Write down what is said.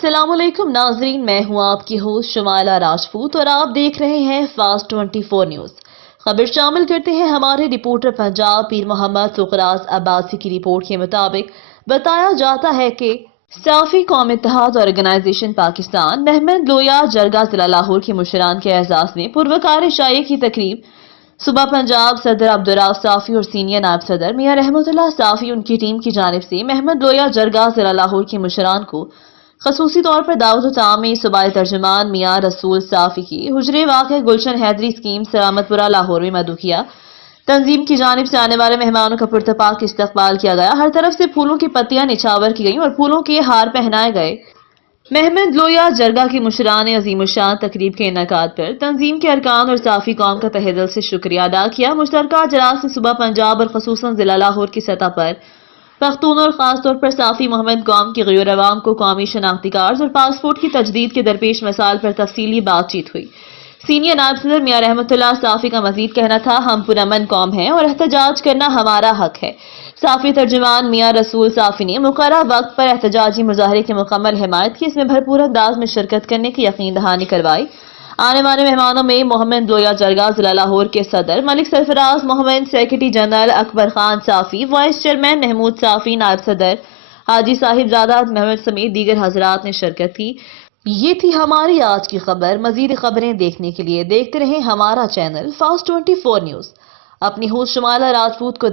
अस्सलाम वालेकुम नाजरीन, मैं हूं आपकी होस्ट शुमाइला राजपूत और आप देख रहे हैं फास्ट 24 न्यूज। खबर शामिल करते हैं हमारे रिपोर्टर पंजाब पीर मोहम्मद सुखराज अब्बासी की रिपोर्ट के मुताबिक बताया जाता है कि साफी कौम इत्तेहाद ऑर्गेनाइजेशन पाकिस्तान महमद लोया जरगा जिला लाहौर के मुशरान के एजाज में पुरवकार शाये की तकरीब सुबह पंजाब सदर अब्दुर्राफ साफी और सीनियर नायब सदर मियां रहमतुल्लाह साफी उनकी टीम की जानिब से महमद लोया जरगा जिला लाहौर के मुशरान को खसूसी तौर पर दावत ताम में सूबाई तर्जुमान मियां रसूल साफी की हुजरे वाक़ गुलशन हैदरी स्कीम सलामतपुरा लाहौर में मदु किया। तंजीम की जानिब से आने वाले मेहमानों का पुरतपाक इस्तकबाल किया गया। हर तरफ से फूलों की पत्तियां निछावर की गई और फूलों के हार पहनाए गए। महमद लोया जरगा की मुशरान अजीमुशान तकरीब के इनकाद पर तंजीम के अरकान और साफी कौम का तहे दिल से शुक्रिया अदा किया। मुश्तरका अजलास में सुबह पंजाब और खसूसन जिला लाहौर की सतह पर पख्तून और खास तौर पर साफी मोहम्मद कौम की गैर अवाम को कौमी शनाख्ती कार्ड और पासपोर्ट की तजदीद के दरपेश मसाइल पर तफसीली बातचीत हुई। सीनियर नायब सदर मियां रहमतुल्लाह साफी का मजीद कहना था, हम पुरअमन कौम हैं और एहतजाज करना हमारा हक है। साफी तर्जुमान मियां रसूल साफी ने मुकर्रर वक्त पर एहतजाजी मुजाहरे की मुकम्मल हिमायत की। इसमें भरपूर अंदाज में शिरकत करने की यकीन दहानी करवाई। आने वाले मेहमानों में मोहम्मद लोया जरगा जिला लाहौर के सदर मलिक सरफराज मोहम्मद, सेक्रेटरी जनरल अकबर खान साफी, वाइस चेयरमैन महमूद साफी, नायब सदर हाजी साहिबजादा महमद समेत दीगर हजरात ने शिरकत की। ये थी हमारी आज की खबर। मजीद खबरें देखने के लिए देखते रहें हमारा चैनल फास्ट 24 न्यूज। अपनी होस्ट शुमाइला राजपूत को